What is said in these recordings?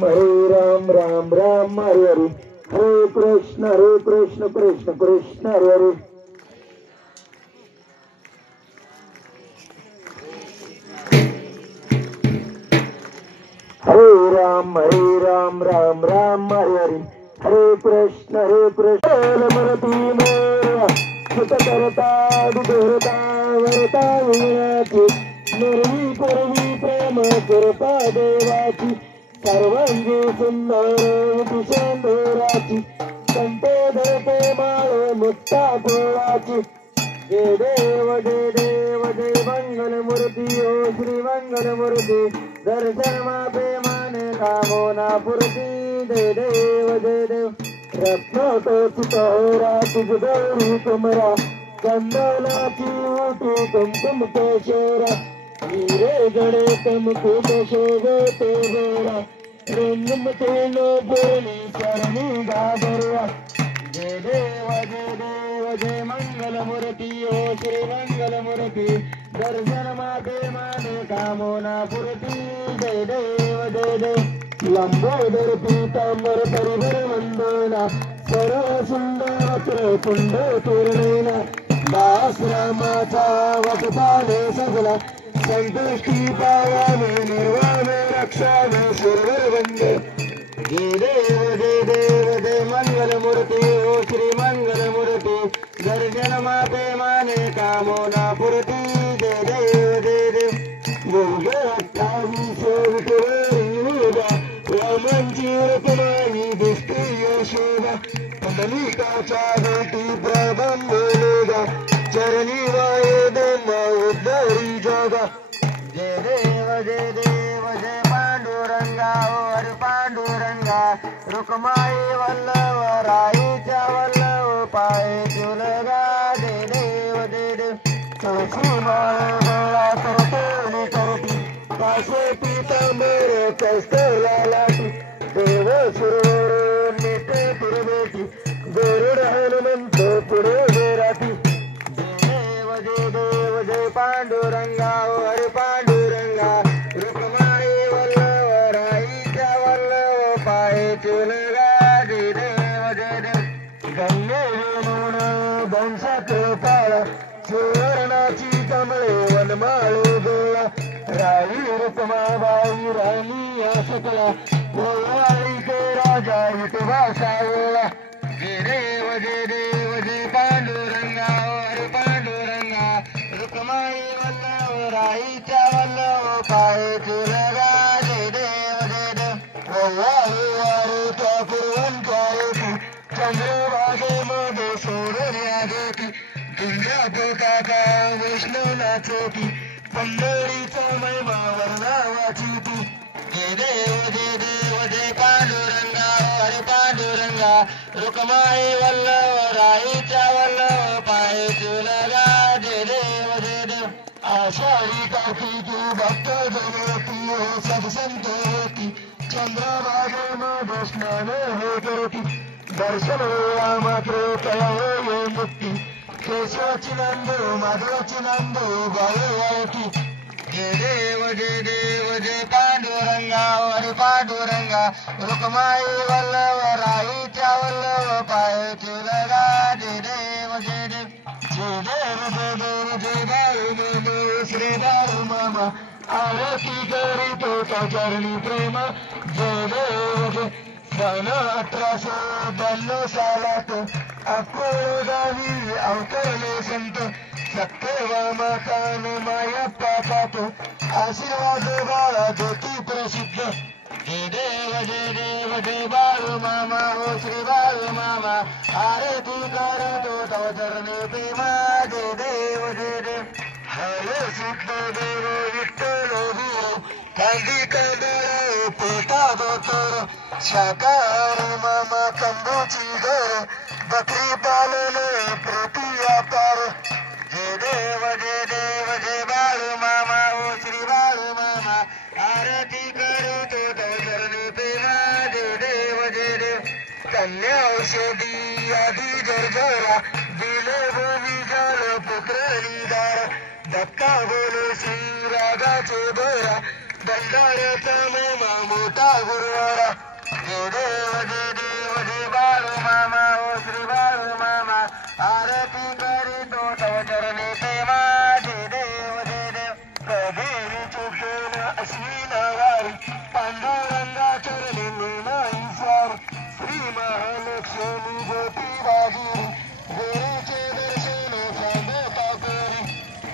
राम राम हरे हरे हरे कृष्ण कृष्ण कृष्ण हरे हरे राम राम हरे हरे हरे कृष्ण मनती मोरा सुत करता दुधरता वरता विनाची निर्वी पूर्वी प्रेम कृपा देवाची सर्वांगी सुंदर सुंदराची संते धरते माळ मुक्ता गोवाची जय देव जय मंगल मूर्ती ओ श्री मंगल मूर्ती दर्शन मापे माने कामोना पुरती जय देव रत्न तो चितोरा तुझ गौरी कुमरा चंदनाची उठी कुमकुम केशोरा हीरे जडे कुमकुम शोभते गोरा रंगम तेनो बोली चरणी गाभरवा जय देव जय मंगल मूर्ती ओ श्री मंगल मूर्ती दर्शन माते माने कामोना पुरती जय देव लंबोदर पीतांबर परिवर वंदना सर्व सुंदर कुंड पूर्णेना दास रामाचा वटपाने सजला संतुष्टी पावाने निर्वाणे रक्षाने सुरवर वंदे जय देव जय मंगल मूर्ती ओ श्री मंगल मूर्ती दर्शन माते माने कामोना पुरती जय देव गोगट्टावीस विठुरा रामांची रत्नाई दिसते यशोदा पदनिकाच्या भेटी प्रबंधलेगा चरणी वाये देवा उद्धरी जगा जय देव जय पांडुरंगा हरी पांडुरंगा रुक्माई वल्लभ राईच्या वल्लभ पाय तुलगा जय देव तुळशी माळ गोळा करते करती काशे पीतांबर कस्तला लाटी देव सुरवर नेते पुरबेटी गरुड हनुमंत पुढे राठी जय देव जय पांडुरंगा हरी पांडुरंगा रुक्माई वल्लभ राईच्या वल्लभ पाय तुलगा जय देव गंगे म्हणून दंश कृपाळ सुवर्णाची कमळे वनमाळे गोळा राई रुक्माबाई राणी या सकला गोवाळी के राजा विठोबा सावळा जय देव जय पांडुरंगा हरी पांडुरंगा रुक्माई वल्लभ राईच्या वल्लभ पाय तुलगा जय देव गोवाळी त्या पूर्वंच्या रेती चंद्रभागेमध्ये सोडल्या देती तुझ्या पोटाचा विष्णू नाचती पंढरीचा महिमा वर्णावाची ती जय देव जय पांडुरंगा हरी पांडुरंगा रुक्माई वल्लभ राईच्या वल्लभ पाय तुलगा जय देव आषाढी कार्तिकी भक्त जगती सत्संत होती चंद्रभागेमध्ये स्नान हे करती दर्शन मात्र तया मुक्ती केशवाची नांद माधवाची नांद गावती जय देव जय पांडुरंगा हरी पांडुरंगा रुक्माई वल्लभ राईच्या वल्लभ पाय तुलगा जय देव जय बाळू श्री बाळू मामा आरती करीतो त्या चरणी प्रेम जय देव सन 1892 सालात अकोळ गावी अवतरले संत सत्यवामा कान मायप्पा पाप आशीर्वाद बाळा ज्योती प्रसिद्ध जय देव जय बाळू मामा ओ श्री बाळू मामा आरती करतो तव चरणी प्रेमा जय देव हरे सिद्ध देव विठ्ठल कांदी कांदळ पेटा दोतर शाकाहारी मामा कंदूची घर बकरी पालन प्रेती अपार जय देव जय बाळू मामा ओ श्री बाळू मामा आरती करतो तव चरणी प्रेमा जय देव कन्या औषधी आधी जर्जरा दिले भूमी जल पुत्र निदार धक्का बोलो श्री रागाचे बरा भंडाऱ्याचा महिमा मोठा गुरुवारा जय देव जय बाळू मामा ओ श्री बाळू मामा आरती करीतो तव चरणी प्रेमा जय देव प्रभेरी चोखेन अश्विन वारी पांडुरंगा चरणी नीनाई स्वार श्री महालक्ष्मी गोपी बाजी देवीचे दर्शन सांगता करी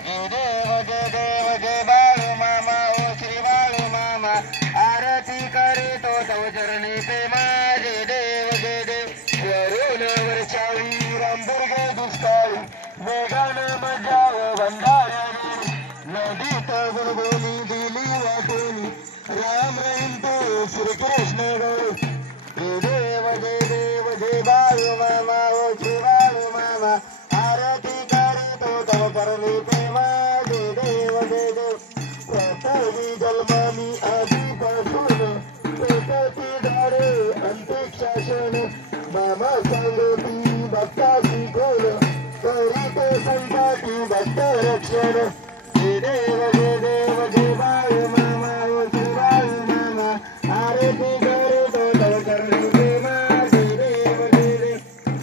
जय देव जय बाळू मामा ओ श्री बाळू मामा आरती करीतो तव चरणी प्रेमा जय देव वरुणवरच्या वीरांबुर्गे दुष्काळी वेगानं मजाव भंडाऱ्याने नदीत गुरगोनी दिली वाटोनी राम रहीम तो श्रीकृष्ण गौरी जय देव जय बाळू मामा ओ श्री बाळू मामा आरती करीतो तव चरणी प्रेमा जय देव प्रथमी जन्मानी आधीपासून पेटाची झाडे अंत्यशासन मामा सांगती भक्ताची खोल करीतो संताची भक्त रक्षण जय देव जय बाळू मामा ओ श्री बाळू मामा आरती करीतो तव चरणी प्रेमा जय देव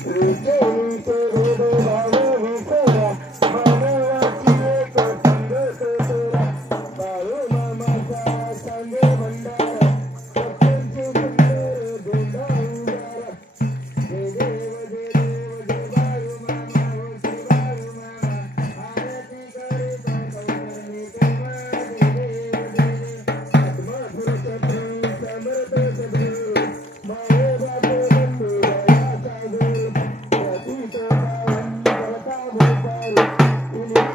रुचेचे भेद भाव विसरा मानवाची एक संगत सोरा बाळू मामाचा सांगे भंडारा सत्यांचे सुंदर धोंडा उजारा जय देव जय बाळू मामा ओ श्री बाळू मामा आरती करीतो तव चरणी प्रेमा जय देव आत्मा सुरक्षित समर्थ सद्गुरू माये बापू बंधू दया सागर प्रतीत पावन जलता भूपाल इनी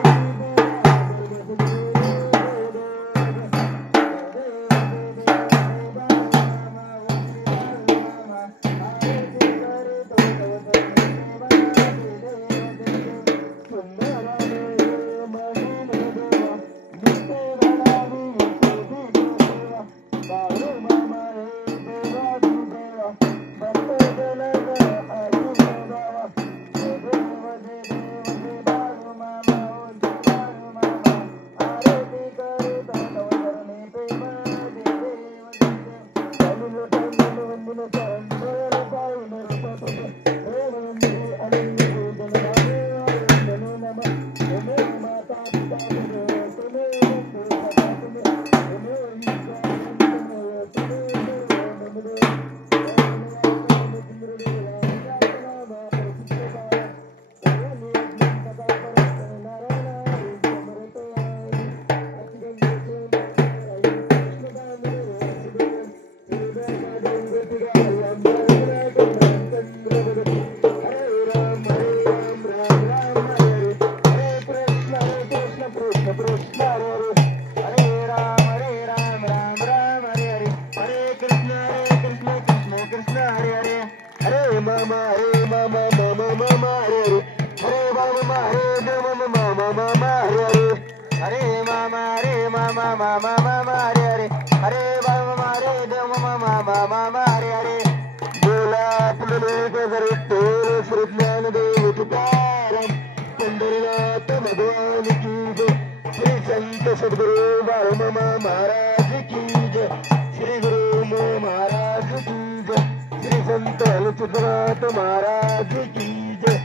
सद्गुरु बाळू मामा महाराज की जय श्री गुरु महाराज की जय श्री संत हलचित्रनाथ महाराज की जय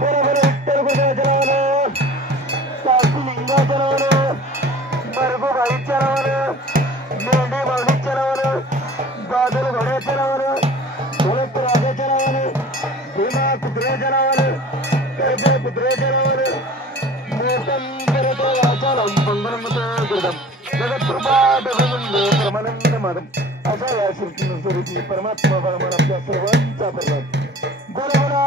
बरोबर विठ्ठल गुरुदेव चलावलं सासूलिंगा चलावलं मरगोबाई चलावलं मेंढे मावणी चलावलं बादल घोड्या चलावलं भरत राजा चलावलं भीमा कुत्रे चलावलं कर्जे कुत्रे चलावलं मोठं करतो वाचालम पंगनमत जगत्कृपाद परमानंद माधव असा या श्रीकृष्ण स्वरूपी परमात्मा परमात्मा आपल्या सर्वांचा प्रसाद गुरुगुणा